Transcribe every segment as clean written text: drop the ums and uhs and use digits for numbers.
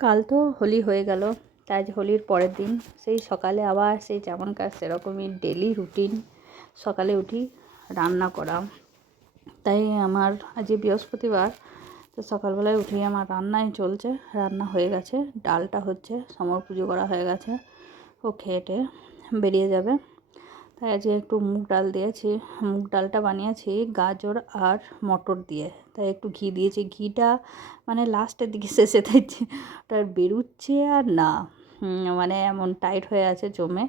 কাল তো হোলি হয়ে গেল, তাই হোলির পরের দিন সেই সকালে আবার সেই যেমন কাজ সেরকমই ডেলি রুটিন। সকালে উঠি রান্না করা, তাই আমার আজ বৃহস্পতিবার, তো সকালবেলায় উঠেই আমার রান্নাই চলছে। রান্না হয়ে গেছে, ডালটা হচ্ছে, সমর পুজো করা হয়ে গেছে, ও খেয়ে বেরিয়ে যাবে। তাই আজকে একটু মুগ ডাল দিয়েছি, মুগ ডালটা বানিয়েছি গাজর আর মটর দিয়ে, তাই একটু ঘি দিয়েছি। ঘিটা মানে লাস্টের দিকে শেষে দিচ্ছি, ওটা বেরুচ্ছে আর না, মানে এমন টাইট হয়ে আছে জমে।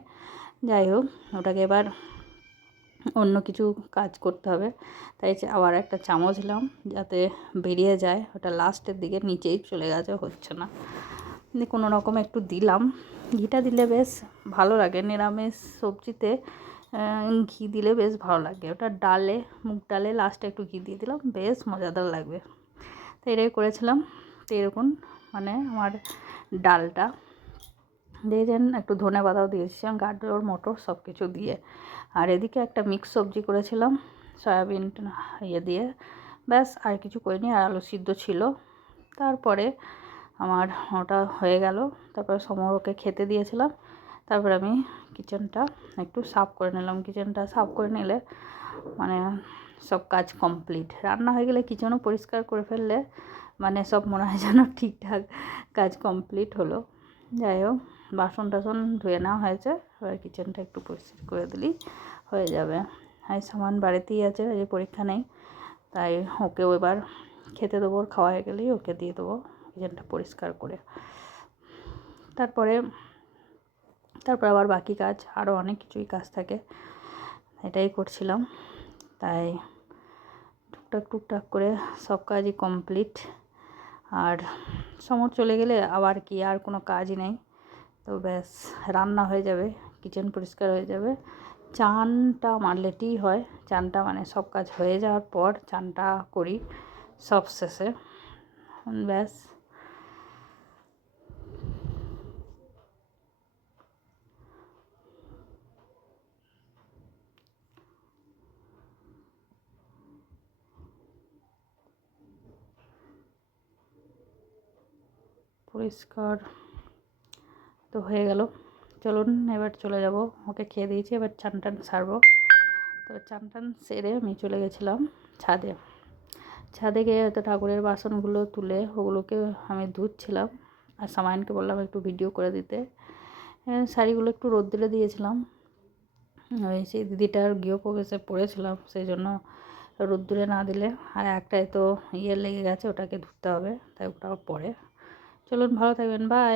যাই হোক, ওটাকে এবার অন্য কিছু কাজ করতে হবে, তাই আবার একটা চামচ নিলাম যাতে বেরিয়ে যায়। ওটা লাস্টের দিকে নিচেই চলে গেছে, হচ্ছে না, কোনো রকম একটু দিলাম। ঘিটা দিলে বেশ ভালো লাগে, নিরামিষ সবজিতে ঘি দিলে বেশ ভালো লাগে। ওটা ডালে, মুগ ডালে লাস্টে একটু ঘি দিয়ে দিলাম, বেশ মজাদার লাগবে। তো এটাই করেছিলাম। তো এরকম মানে আমার ডালটা দিয়েছেন, একটু ধনে পাতাও দিয়েছিলাম, গাজর মটর সব কিছু দিয়ে। আর এদিকে একটা মিক্স সবজি করেছিলাম সয়াবিন দিয়ে, ব্যাস আর কিছু করিনি। আর আলু সিদ্ধ ছিল। তারপরে আমার ওটা হয়ে গেল, তারপরে সমরকে খেতে দিয়েছিলাম। তারপরে আমি কিচেনটা একটু সাফ করে নিলাম। কিচেনটা সাফ করে নিলে মানে সব কাজ কমপ্লিট। রান্না হয়ে গেলে কিচেনও পরিষ্কার করে ফেললে মানে সব মনে হয় যেন ঠিকঠাক কাজ কমপ্লিট হলো। যাই হোক, বাসন টাসন ধুয়ে নেওয়া হয়েছে, এবার কিচেনটা একটু পরিষ্কার করে দিলেই হয়ে যাবে। আর সামান বাড়িতেই আছে, আজ পরীক্ষা নেই, তাই ওকেও এবার খেতে দেবো। খাওয়া হয়ে গেলেই ওকে দিয়ে দেবো কিচেনটা পরিষ্কার করে। তারপর আবার বাকি কাজ, আরও অনেক কিছুই কাজ থাকে, এটাই করছিলাম। তাই টুকটাক করে সব কাজই কমপ্লিট। আর সমর চলে গেলে আবার কি আর কোনো কাজই নেই, তো ব্যাস রান্না হয়ে যাবে, কিচেন পরিষ্কার হয়ে যাবে, চানটা আমার লেটেই হয়। চানটা মানে সব কাজ হয়ে যাওয়ার পর চানটা করি সব শেষে, ব্যাস। পরিষ্কার তো হয়ে গেল, চলুন এবার চলে যাব। ওকে খেয়ে দিয়েছি, এবার চান টান সারবো। তো চান টান সেরে আমি চলে গেছিলাম ছাদে গিয়ে হয়তো ঠাকুরের বাসনগুলো তুলে ওগুলোকে আমি ধুচ্ছিলাম। আর সামায়নকে বললাম একটু ভিডিও করে দিতে। শাড়িগুলো একটু রোদ্দুরে দিয়েছিলাম, ওই সেই দিদিটার গৃহপ্রবেশে পড়েছিলাম, সেই জন্য রোদ্দুরে না দিলে। আর একটাই তো লেগে গেছে, ওটাকে ধুতে হবে, তাই ওটাও পরে। চলুন, ভালো থাকবেন, বাই।